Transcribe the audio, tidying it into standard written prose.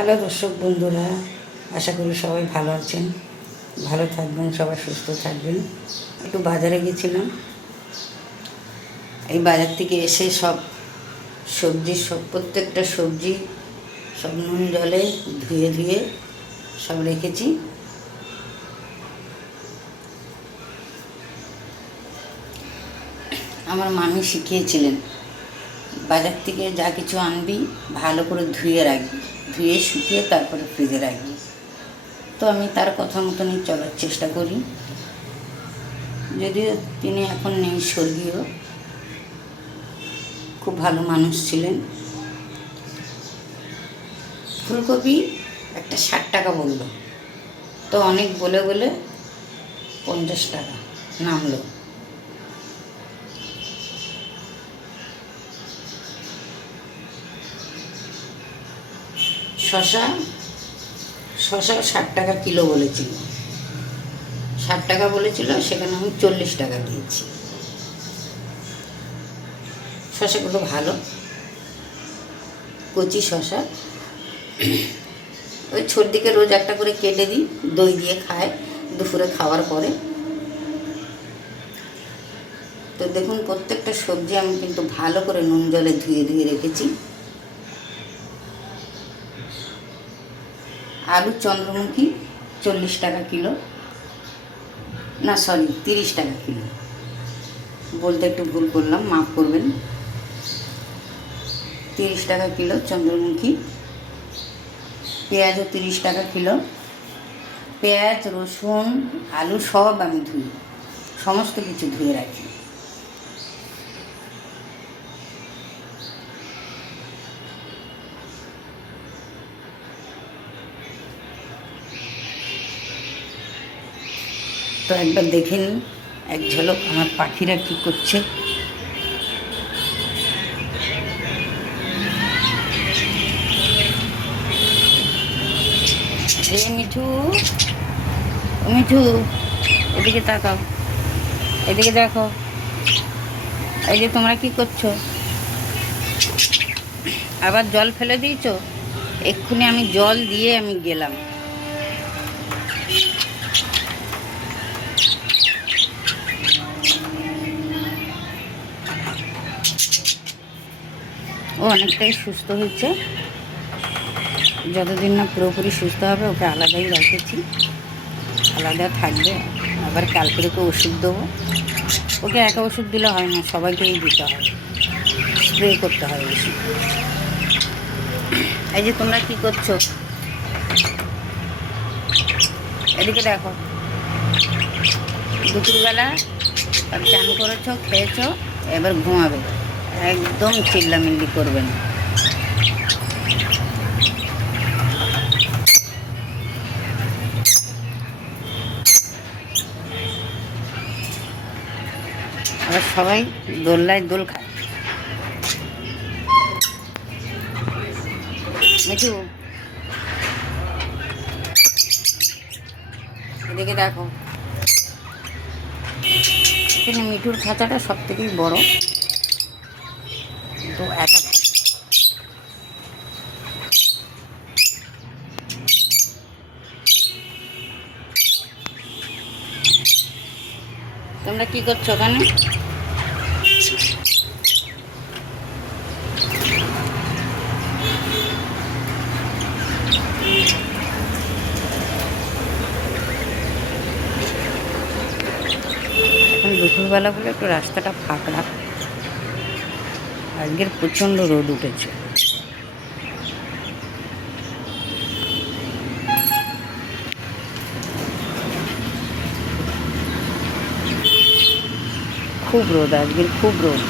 Hello দর্শক বন্ধুরা, আশা করি সবাই ভালো আছেন, ভালো থাকবেন, সবাই সুস্থ থাকবেন। একটু বাজারে গেছিলাম। এই বাজার থেকে এসে সব প্রত্যেকটা সবজি সব নুন জলে ধুয়ে ধুয়ে সব রেখেছি। আমার মামি শিখিয়েছিলেন, বাজার থেকে যা কিছু আনবি ভালো করে ধুয়ে রাখবি, ধুয়ে শুকিয়ে তারপরে ফ্রিজে রাখবি। তো আমি তার কথা মতনই চলার চেষ্টা করি। যদিও তিনি এখন নেই, স্বর্গীয়, খুব ভালো মানুষ ছিলেন। ফুলকপি একটা 60 টাকা বললো, তো অনেক বলে বলে 50 টাকা নামলো। শশাও 60 টাকা কিলো বলেছিল, 60 টাকা বলেছিল, সেখানে আমি 40 টাকা দিয়েছি। শশাগুলো ভালো, কচি শশা। ওই ছোটদিকে রোজ একটা করে কেটে দিই, দই দিয়ে খায় দুপুরে খাওয়ার পরে। তো দেখুন, প্রত্যেকটা সবজি আমি কিন্তু ভালো করে নুন জলে ধুয়ে ধুয়ে রেখেছি। আলু চন্দ্রমুখী 40 টাকা কিলো, না সরি 30 টাকা কিলো, বলতে একটু ভুল করলাম, মাফ করবেন। 30 টাকা কিলো চন্দ্রমুখী। পেঁয়াজও 30 টাকা কিলো। পেঁয়াজ, রসুন, আলু সব আমি ধুই, সমস্ত কিছু ধুয়ে রাখি। তো একবার দেখে নিন এক ঝলক আমার পাখিরা কী করছে। মিঠু, মিঠু, এদিকে তাকাও, এদিকে দেখো। এই যে তোমরা কি করছো, আবার জল ফেলে দিয়েছো। এক্ষুনি আমি জল দিয়ে আমি গেলাম। ও অনেকটাই সুস্থ হয়েছে, যতদিন না পুরোপুরি সুস্থ হবে ওকে আলাদাই রেখেছি, আলাদা থাকবে। আবার কালকে ওকে ওষুধ দেবো। ওকে একা ওষুধ দিলে হয় না, সবাইকেই দিতে হয়, স্প্রে করতে হয় ওষুধ। এই যে তোমরা কি করছো, এদিকে দেখো। দুপুরবেলা চান করেছো, খেয়েছো, এবার ঘুমাবে, একদম চিল্লামিল্লি করবে না। আবার সবাই দোল্লায় দোল খায়। মিঠু, এদিকে দেখো। এখানে মিঠুর খাঁচাটা সব থেকেই বড়, তো একা থাকে। তোমরা কি করছো ওখানে? এখন দুপুরবেলা বলে একটু রাস্তাটা ফাঁকা, আজকের প্রচণ্ড রোদ উঠেছে। খুব রোদ, আজকের খুব রোদ।